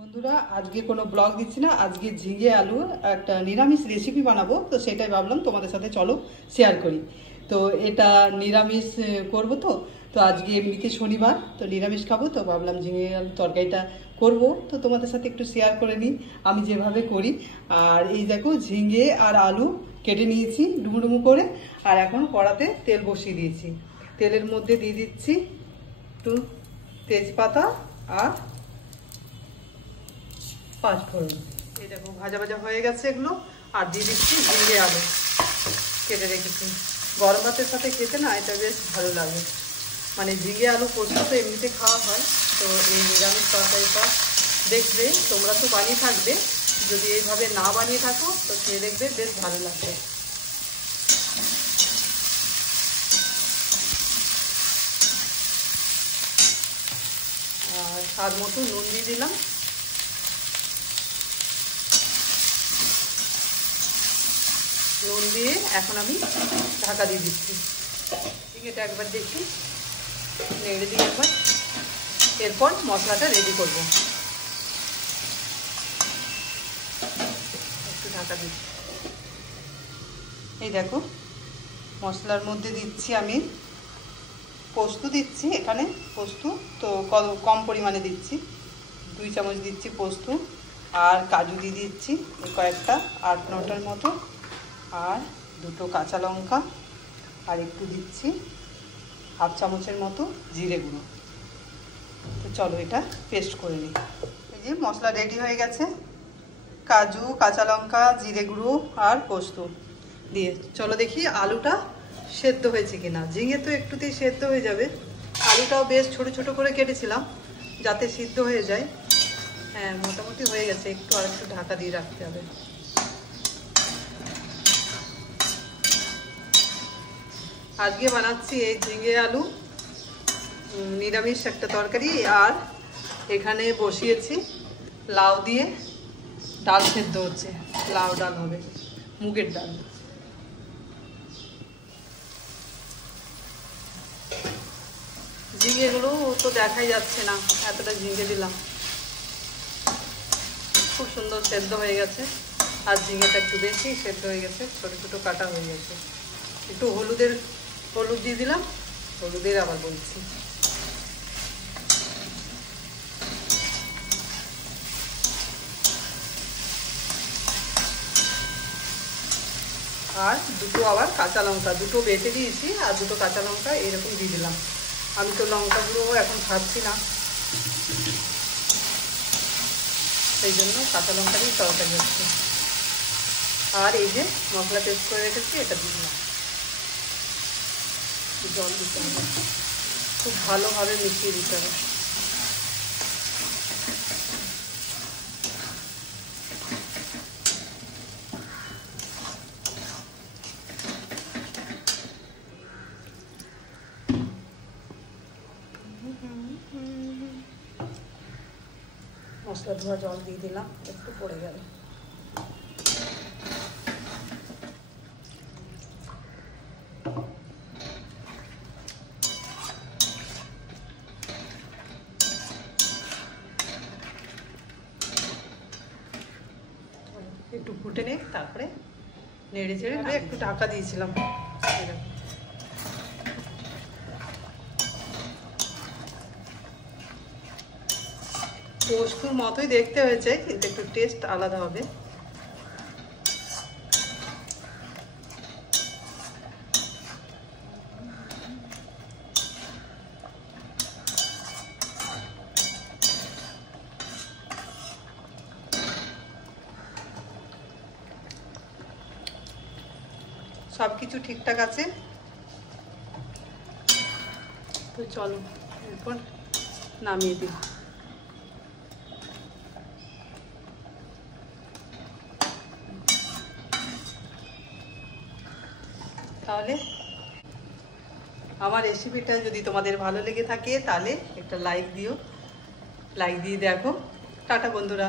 বন্ধুরা আজকে কোনো ব্লগ দিচ্ছি না, আজকে ঝিঙে আলু একটা নিরামিষ রেসিপি বানাবো, তো সেটাই ভাবলাম তোমাদের সাথে চলো শেয়ার করি। তো এটা নিরামিষ করব, তো তো আজকে এমনিতে শনিবার, তো নিরামিষ খাবো, তো ভাবলাম ঝিঙে আলু তরকারিটা করব, তো তোমাদের সাথে একটু শেয়ার করে নিই আমি যেভাবে করি। আর এই দেখো ঝিঙে আর আলু কেটে নিয়েছি ডুমো ডুমো করে, আর এখন কড়াতে তেল বসিয়ে দিয়েছি। তেলের মধ্যে দিয়ে দিচ্ছি একটু তেজপাতা আর পাঁচফোড়ন। এই দেখো ভাজা ভাজা হয়ে গেছে এগুলো, আর দিয়ে দিচ্ছি ঝিঙে আলু কেটে রেখেছি। গরম ভাতের সাথে খেতে না এটা বেশ ভালো লাগে, মানে ঝিঙে আলু পোস্ত তো এমনিতে খাওয়া হয়, তো এই নিরামিষ তরকারিটা দেখবে তোমরা তো বানিয়ে থাকবে, যদি এইভাবে না বানিয়ে থাকো তো খেয়ে দেখবে বেশ ভালো লাগবে। আর স্বাদ মতো নুন দিয়ে দিলাম। নুন দিয়ে এখন আমি ঢাকা দিয়ে দিচ্ছি। এটা একবার দেখি নেড়ে দিয়ে একবার, এরপর মশলাটা রেডি করব। একটু ঢাকা দিচ্ছি। এই দেখো মশলার মধ্যে দিচ্ছি আমি পোস্ত দিচ্ছি, এখানে পোস্ত তো কম পরিমাণে দিচ্ছি, 2 চামচ দিচ্ছি পোস্ত, আর কাজু দিয়ে দিচ্ছি কয়েকটা 8-9টার মতো, আর 2টো কাঁচা লঙ্কা, আর একটু দিচ্ছি 1/2 চামচের মতো জিরে গুঁড়ো। তো চলো এটা পেস্ট করে নিই। এই যে মশলা রেডি হয়ে গেছে, কাজু, কাঁচা লঙ্কা, জিরে গুঁড়ো আর পোস্ত দিয়ে। চলো দেখি আলুটা সেদ্ধ হয়েছে কিনা। ঝিঙে তো একটুতেই সেদ্ধ হয়ে যাবে, আলুটাও বেশ ছোট ছোট করে কেটেছিলাম যাতে সিদ্ধ হয়ে যায়। হ্যাঁ মোটামুটি হয়ে গেছে, একটু আর একটু ঢাকা দিয়ে রাখতে হবে। আজকে বানাচ্ছি এই ঝিঙে আলু নিরামিষ একটা তরকারি, আর এখানে বসিয়েছি লাউ দিয়ে ডাল সেদ্ধ হচ্ছে, লাউ ডাল হবে, মুগের ডাল। ঝিঙেগুলো তো দেখাই যাচ্ছে না, এতটা ঝিঙে দিলাম। খুব সুন্দর সেদ্ধ হয়ে গেছে, আর ঝিঙেটা একটু বেশি সেদ্ধ হয়ে গেছে, ছোটো ছোটো কাটা হয়ে গেছে। একটু হলুদ দিয়ে দিলাম, হলুদের আবার বলছি। আর 2টো আবার কাঁচা লঙ্কা, 2টো বেটে দিয়েছি, আর 2টো কাঁচা লঙ্কা এরকম দিয়ে দিলাম। আমি তো লঙ্কাগুলো এখন খাচ্ছি না, সেই জন্য কাঁচা লঙ্কা দিয়ে তরকারি হচ্ছে। আর এই যে মশলা পেস্ট করে রেখেছি এটা দিয়ে দিলাম। জল দিতে হবে, খুব ভালোভাবে মিশিয়ে দিতে হবে। মশলা ধোয়া জল দিয়ে দিলাম, একটু পড়ে গেল। একটু ফুটে নে, তারপরে নেড়ে চেড়ে একটু ঢাকা দিয়েছিলাম। পোস্তর মতোই দেখতে হয়েছে, কিন্তু একটু টেস্ট আলাদা হবে। সব কিছু ঠিকঠাক আছে, তো চলো এরপর নামিয়ে দিই। তাহলে আমার রেসিপিটা যদি তোমাদের ভালো লেগে থাকে তাহলে একটা লাইক দিও, লাইক দিয়ে দেখো। টাটা বন্ধুরা।